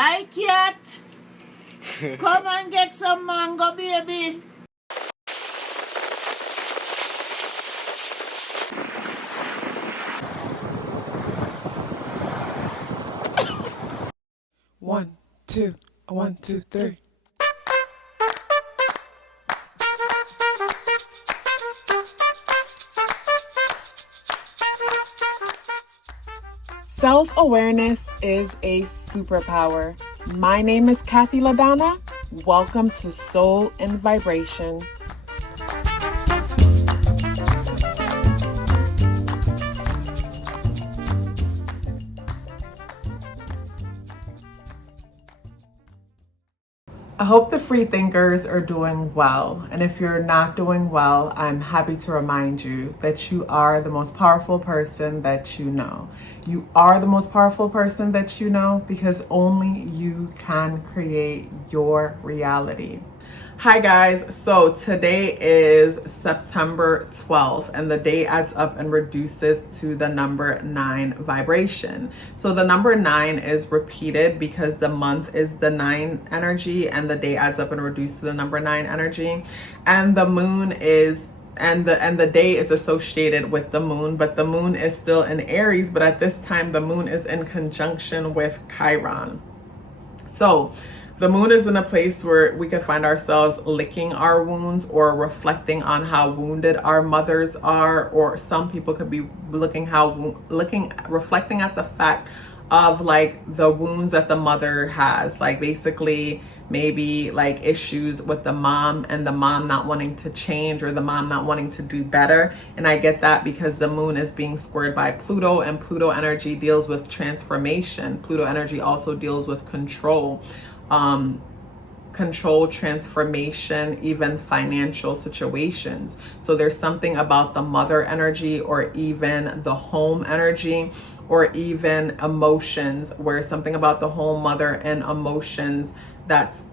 Hi, cat. Come and get some mango, baby. One, two, 1, 2, 3. Self-awareness is a superpower. My name is KathyLaDonna. Welcome to Soul and Vibration. I hope the free thinkers are doing well. And if you're not doing well, I'm happy to remind you that you are the most powerful person that you know. You are the most powerful person that you know because only you can create your reality. Hi guys, so today is September 12th and the day adds up and reduces to the number 9 vibration. So the number 9 is repeated because the month is the 9 energy and the day adds up and reduces to the number 9 energy. And the moon is and the day is associated with the moon, but the moon is still in Aries, but at this time the moon is in conjunction with Chiron. So the moon is in a place where we can find ourselves licking our wounds or reflecting on how wounded our mothers are, or some people could be reflecting at the fact of like the wounds that the mother has, like basically maybe like issues with the mom and the mom not wanting to change or the mom not wanting to do better. And I get that because the moon is being squared by Pluto, and Pluto energy deals with transformation. Pluto energy also deals with control, transformation, even financial situations. So there's something about the mother energy or even the home energy or even emotions, where something about the home, mother, and emotions that's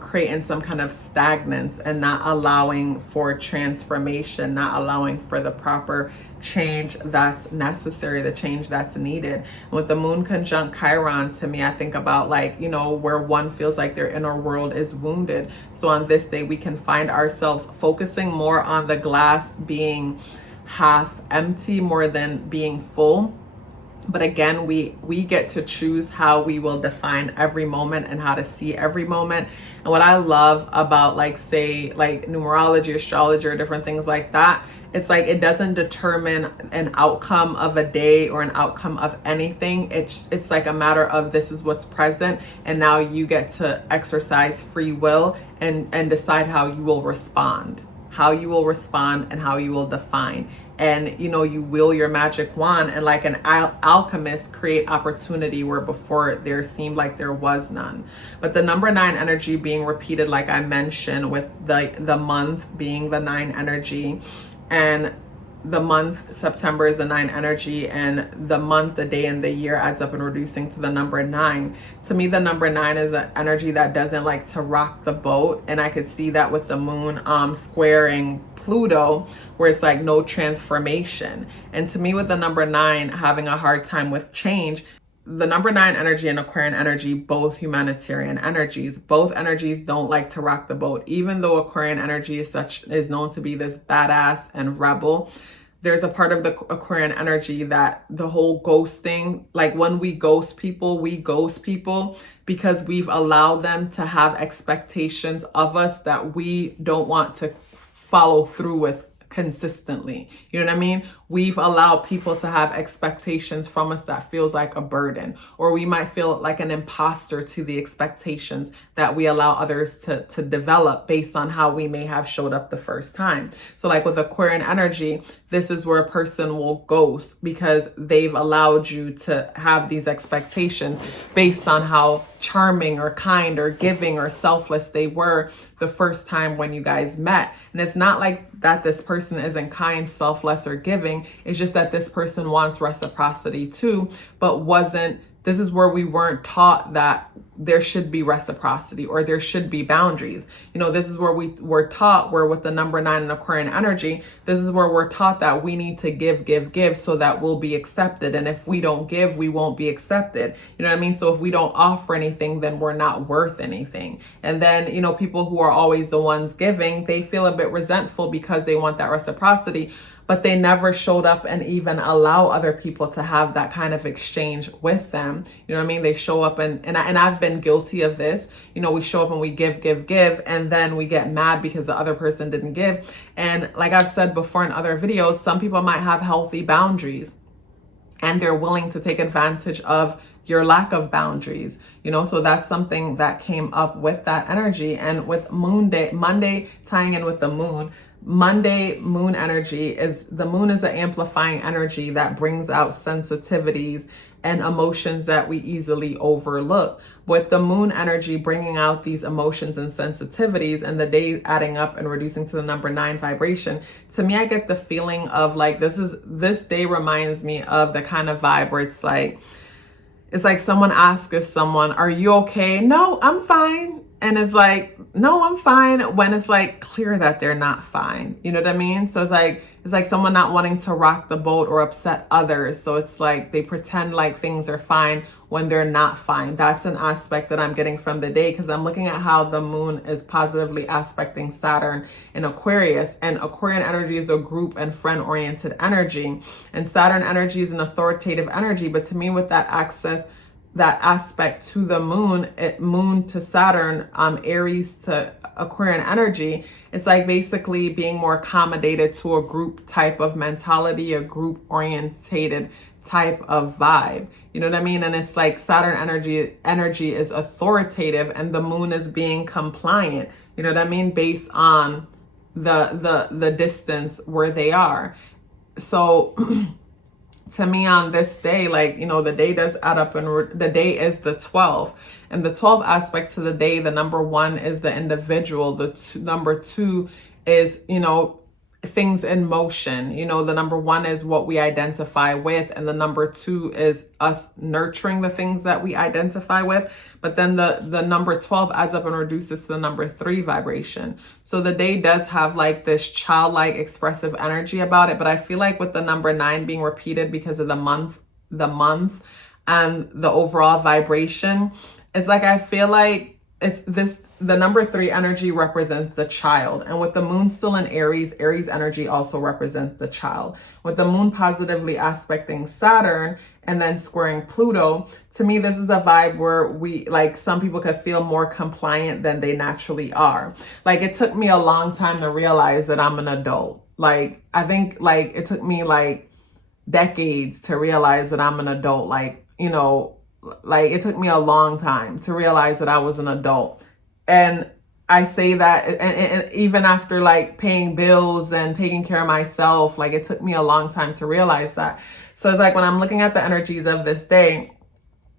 creating some kind of stagnance and not allowing for transformation, not allowing for the proper change that's necessary, the change that's needed. And with the moon conjunct Chiron, to me, I think about like, you know, where one feels like their inner world is wounded. So on this day, we can find ourselves focusing more on the glass being half empty more than being full. But again, we get to choose how we will define every moment and how to see every moment. And what I love about like, say, like numerology, astrology, or different things like that, it's like it doesn't determine an outcome of a day or an outcome of anything. It's like a matter of this is what's present, and now you get to exercise free will and decide how you will respond. How you will respond and how you will define. And you know, you will your magic wand and like an alchemist create opportunity where before there seemed like there was none. But the number 9 energy being repeated, like I mentioned, with the month being the 9 energy, and the month September is the 9 energy, and the month, the day, and the year adds up and reducing to the number 9. To me, the number 9 is an energy that doesn't like to rock the boat, and I could see that with the moon squaring Pluto, where it's like no transformation. And to me, with the number 9 having a hard time with change, the number 9 energy and Aquarian energy, both humanitarian energies, both energies don't like to rock the boat. Even though Aquarian energy is known to be this badass and rebel, there's a part of the Aquarian energy that the whole ghosting, like when we ghost people because we've allowed them to have expectations of us that we don't want to follow through with consistently. You know what I mean? We've allowed people to have expectations from us that feels like a burden, or we might feel like an imposter to the expectations that we allow others to develop based on how we may have showed up the first time. So like with Aquarian energy, this is where a person will ghost because they've allowed you to have these expectations based on how charming or kind or giving or selfless they were the first time when you guys met. And it's not like that this person isn't kind, selfless, or giving. It's just that this person wants reciprocity too, but this is where we weren't taught that there should be reciprocity or there should be boundaries. This is where we're taught, where with the number 9 and Aquarian energy, this is where we're taught that we need to give so that we'll be accepted. And if we don't give, we won't be accepted. You know what I mean? So if we don't offer anything, then we're not worth anything. And then, people who are always the ones giving, they feel a bit resentful because they want that reciprocity, but they never showed up and even allow other people to have that kind of exchange with them. You know what I mean? They show up and I've been guilty of this. We show up and we give, and then we get mad because the other person didn't give. And like I've said before in other videos, some people might have healthy boundaries and they're willing to take advantage of your lack of boundaries, so that's something that came up with that energy. And with Monday tying in with the moon, Monday moon energy is, the moon is an amplifying energy that brings out sensitivities and emotions that we easily overlook. With the moon energy bringing out these emotions and sensitivities, and the day adding up and reducing to the number 9 vibration, to me, I get the feeling of like, this day reminds me of the kind of vibe where it's like someone asks someone, are you okay? No, I'm fine. And it's like, no, I'm fine, when it's like clear that they're not fine. You know what I mean? So it's like someone not wanting to rock the boat or upset others. So it's like they pretend like things are fine when they're not fine. That's an aspect that I'm getting from the day, because I'm looking at how the moon is positively aspecting Saturn in Aquarius, and Aquarian energy is a group and friend oriented energy, and Saturn energy is an authoritative energy. But to me, with that aspect to the moon, moon to Saturn, Aries to Aquarian energy, it's like basically being more accommodated to a group type of mentality, a group orientated type of vibe. You know what I mean? And it's like Saturn energy is authoritative and the moon is being compliant. You know what I mean? Based on the distance where they are. So to me on this day, like, the day does add up, and the day is the 12, and the 12 aspect to the day, the number 1 is the individual, number 2 is, things in motion. The number 1 is what we identify with, and the number 2 is us nurturing the things that we identify with. But then the number 12 adds up and reduces to the number 3 vibration. So the day does have like this childlike expressive energy about it, but I feel like with the number 9 being repeated because of the month and the overall vibration, it's like I feel like the number 3 energy represents the child. And with the moon still in Aries energy also represents the child. With the moon positively aspecting Saturn and then squaring Pluto, to me, this is a vibe where some people could feel more compliant than they naturally are. Like, it took me a long time to realize that I'm an adult. Like, I think it took me decades to realize that I'm an adult. It took me a long time to realize that I was an adult. And I say that, and even after paying bills and taking care of myself, it took me a long time to realize that. So it's like when I'm looking at the energies of this day,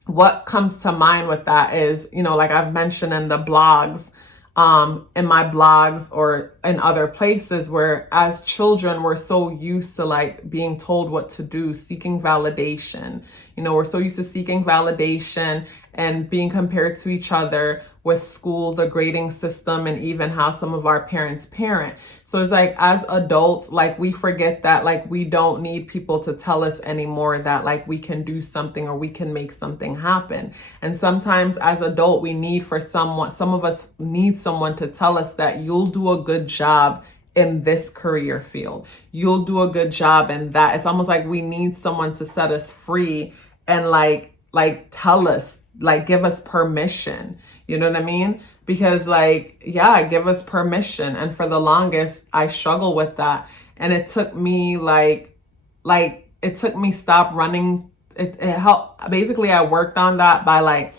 what comes to mind with that is, like I've mentioned in the blogs, in my blogs or in other places, where as children, we're so used to being told what to do, seeking validation. We're so used to seeking validation and being compared to each other with school, the grading system, and even how some of our parents parent. So it's like, as adults, we forget that we don't need people to tell us anymore that we can do something or we can make something happen. And sometimes as adult, some of us need someone to tell us that you'll do a good job in this career field. You'll do a good job in that. It's almost like we need someone to set us free and tell us, give us permission. You know what I mean? Because give us permission. And for the longest, I struggle with that. And it took me stop running. It helped. Basically, I worked on that by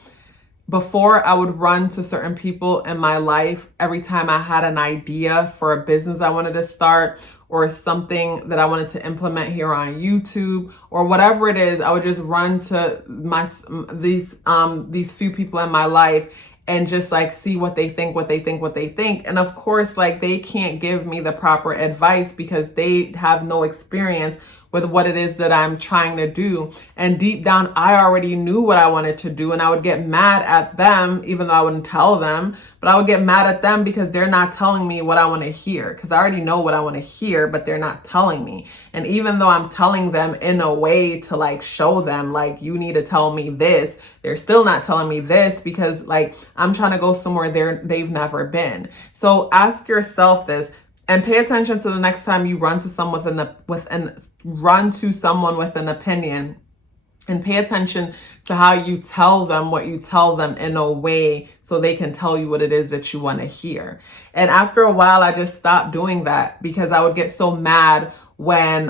before I would run to certain people in my life every time I had an idea for a business I wanted to start, or something that I wanted to implement here on YouTube, or whatever it is. I would just run to these few people in my life and just see what they think. And of course, they can't give me the proper advice because they have no experience with what it is that I'm trying to do. And deep down, I already knew what I wanted to do, and I would get mad at them, even though I wouldn't tell them, but I would get mad at them because they're not telling me what I want to hear, because I already know what I want to hear, but they're not telling me. And even though I'm telling them in a way to like show them like, you need to tell me this, they're still not telling me this, because like I'm trying to go somewhere they've never been. So ask yourself this, and pay attention to the next time you run to someone with an opinion, and pay attention to how you tell them what you tell them in a way so they can tell you what it is that you want to hear. And after a while, I just stopped doing that, because I would get so mad when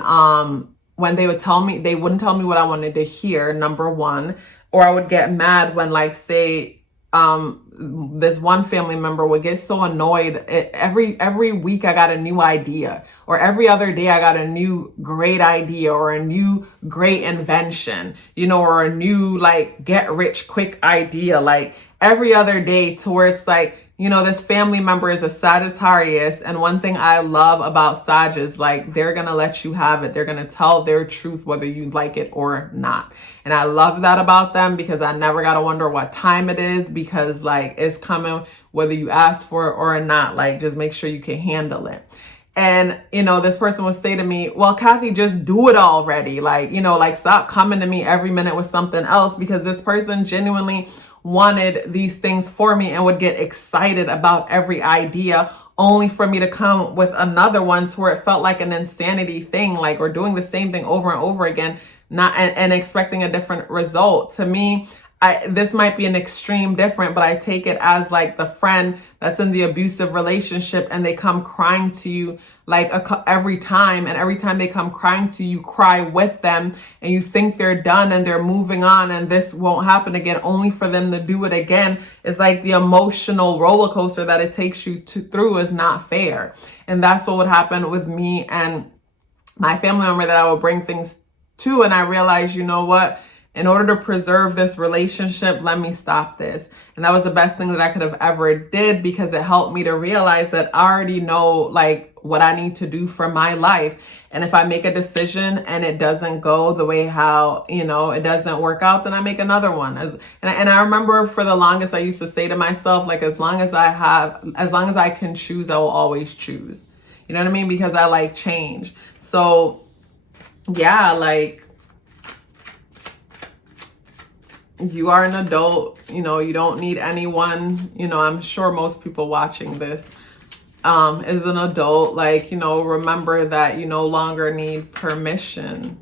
they would tell me, they wouldn't tell me what I wanted to hear, number one, or I would get mad when, like, say, this one family member would get so annoyed. Every week I got a new idea, or every other day I got a new great idea, or a new great invention, or a new like get rich quick idea, like every other day, to where it's like, this family member is a Sagittarius. And one thing I love about Sag is like, they're going to let you have it. They're going to tell their truth, whether you like it or not. And I love that about them, because I never got to wonder what time it is, because like it's coming, whether you ask for it or not. Like, just make sure you can handle it. And, this person would say to me, well, Kathy, just do it already. Like, like stop coming to me every minute with something else, because this person genuinely wanted these things for me and would get excited about every idea, only for me to come with another one to where it felt like an insanity thing, like we're doing the same thing over and over again, and expecting a different result. To me, this might be an extreme different, but I take it as like the friend that's in the abusive relationship and they come crying to you like every time, and every time they come crying to you, cry with them, and you think they're done and they're moving on and this won't happen again, only for them to do it again. It's like the emotional roller coaster that it takes you through is not fair. And that's what would happen with me and my family member that I would bring things to. And I realized, what? In order to preserve this relationship, let me stop this. And that was the best thing that I could have ever did, because it helped me to realize that I already know like what I need to do for my life. And if I make a decision and it doesn't go the way how, it doesn't work out, then I make another one. And I remember for the longest, I used to say to myself, like, as long as I can choose, I will always choose. You know what I mean? Because I like change. So yeah, like, you are an adult, you don't need anyone, I'm sure most people watching this is an adult. Like, remember that you no longer need permission.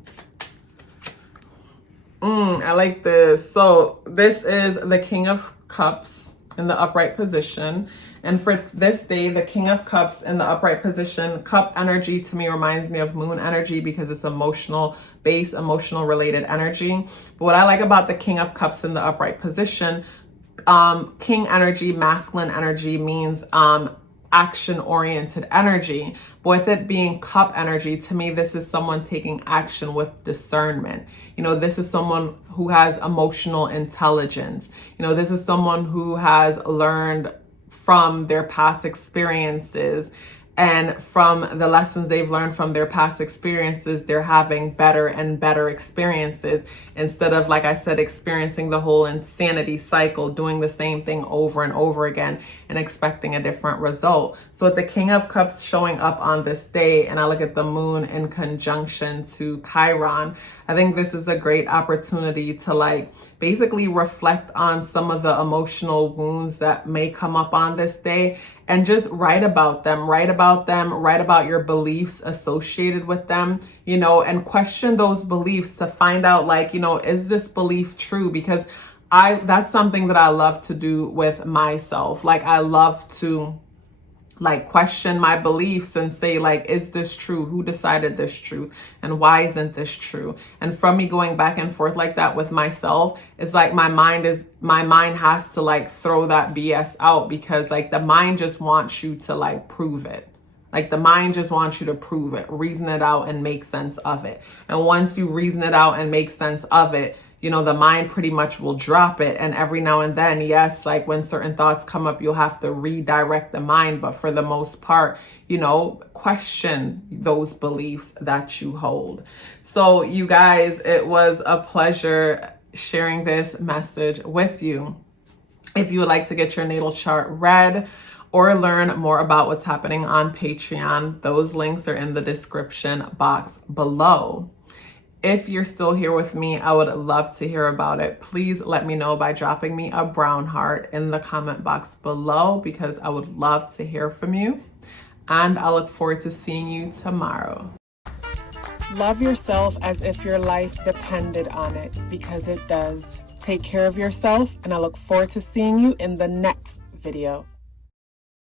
I like this. So this is the King of Cups in the upright position. And for this day, the King of Cups in the upright position, cup energy to me reminds me of moon energy, because it's emotional based, emotional related energy. But what I like about the King of Cups in the upright position, king energy, masculine energy, means action oriented energy. But with it being cup energy, to me, this is someone taking action with discernment. This is someone who has emotional intelligence. This is someone who has learned from their past experiences, and from the lessons they've learned from their past experiences, they're having better and better experiences, instead of, like I said, experiencing the whole insanity cycle, doing the same thing over and over again and expecting a different result. So with the King of Cups showing up on this day, and I look at the moon in conjunction to Chiron, I think this is a great opportunity to like basically reflect on some of the emotional wounds that may come up on this day, and just write about them, write about your beliefs associated with them, and question those beliefs to find out, like, is this belief true? Because that's something that I love to do with myself. Like, I love to like question my beliefs and say, like, is this true? Who decided this truth? And why isn't this true? And from me going back and forth like that with myself, it's like my mind has to like throw that BS out, because like the mind just wants you to like prove it. Like the mind just wants you to prove it, reason it out and make sense of it. And once you reason it out and make sense of it, you know, the mind pretty much will drop it. And every now and then, yes, like when certain thoughts come up, you'll have to redirect the mind. But for the most part, you know, question those beliefs that you hold. So you guys, it was a pleasure sharing this message with you. If you would like to get your natal chart read or learn more about what's happening on Patreon, those links are in the description box below. If you're still here with me, I would love to hear about it. Please let me know by dropping me a brown heart in the comment box below, because I would love to hear from you. And I look forward to seeing you tomorrow. Love yourself as if your life depended on it, because it does. Take care of yourself, and I look forward to seeing you in the next video.